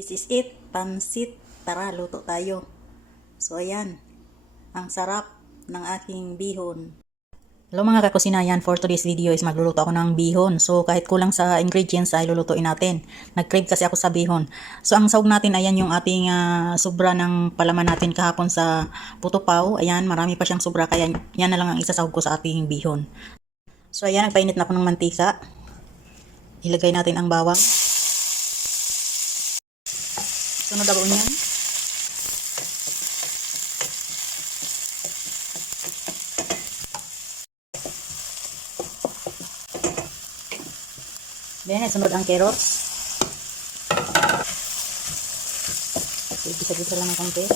This is it, pansit. Tara, luto tayo. So ayan, ang sarap ng aking bihon. Hello mga kakusinayan, for today's video is magluluto ako ng bihon. So kahit kulang sa ingredients ay lulutuin natin. Nag-crave kasi ako sa bihon. So ang sahog natin, ayan yung ating sobra ng palaman natin kahapon sa putupaw. Ayan, marami pa siyang sobra, kaya yan na lang ang isasahog ko sa ating bihon. So ayan, nagpainit na ako ng mantika. Ilagay natin ang bawang. Sunod ako niyan. Then, sunod ang carrots. So, gisa-gisa lang ng konti.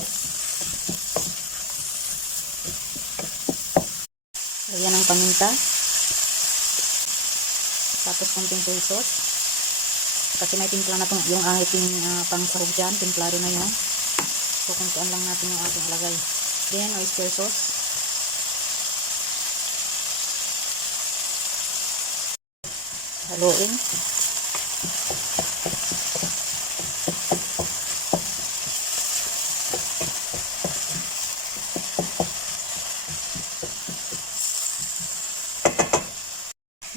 Lagyan ng paminta. Tapos konting soy sauce. Kasi may timpla na yung ating pang-sahog dyan. Timpla rin na yun. So, kuntuan lang natin yung ating ilagay. Then, oyster sauce. Haluin.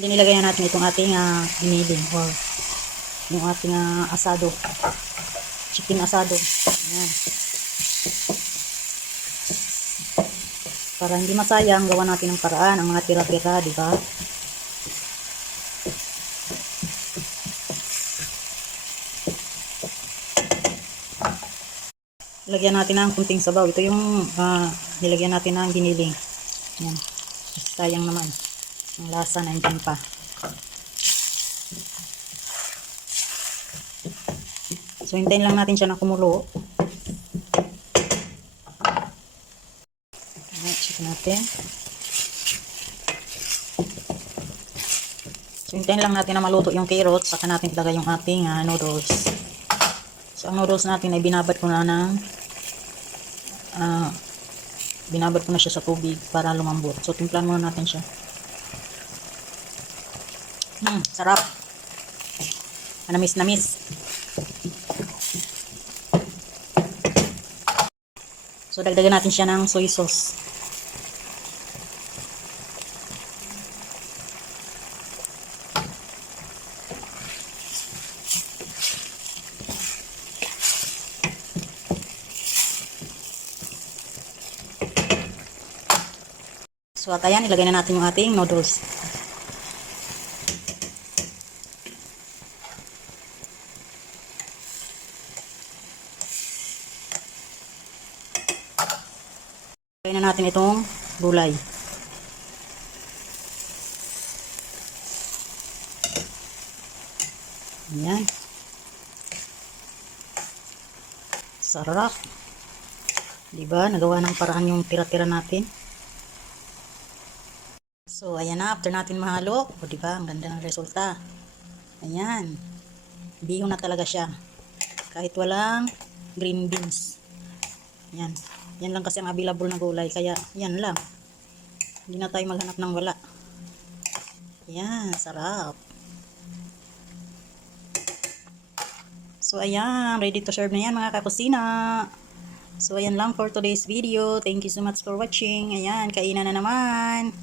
Then, ilagay na natin itong ating giniling or yung ating asado, chicken asado. Ayan. Para hindi masayang, gawa natin ng paraan ang mga tira-tira, di ba? Lagyan natin ng kunting sabaw. Ito yung nilagyan natin ng giniling. Ayan. Sayang naman ang lasa, nandiyan pa. So, hintayin lang natin siya na kumulo. Ayan, check natin. So, hintayin lang natin na maluto yung carrots. Saka natin ilagay yung ating noodles. So, ang noodles natin ay binabad ko na siya sa tubig para lumambot. So, timplahan muna natin siya. Sarap. Manamis-namis. So, dagdagan natin siya ng soy sauce. So, at ayan, ilagay na natin yung ating noodles. Ilagay na natin itong gulay. Ayan. Sarap. Diba? Nagawa ng paraan yung tira-tira natin. So, ayan na. After natin mahalo, o diba? Ang ganda ng resulta. Ayan. Bihon na talaga siya. Kahit walang green beans. Ayan. Yan lang kasi ang available na gulay. Kaya, yan lang. Hindi na tayo maghanap ng wala. Ayan. Sarap. So, ayan. Ready to serve na yan mga kakusina. So, ayan lang for today's video. Thank you so much for watching. Ayan. Kainan na naman.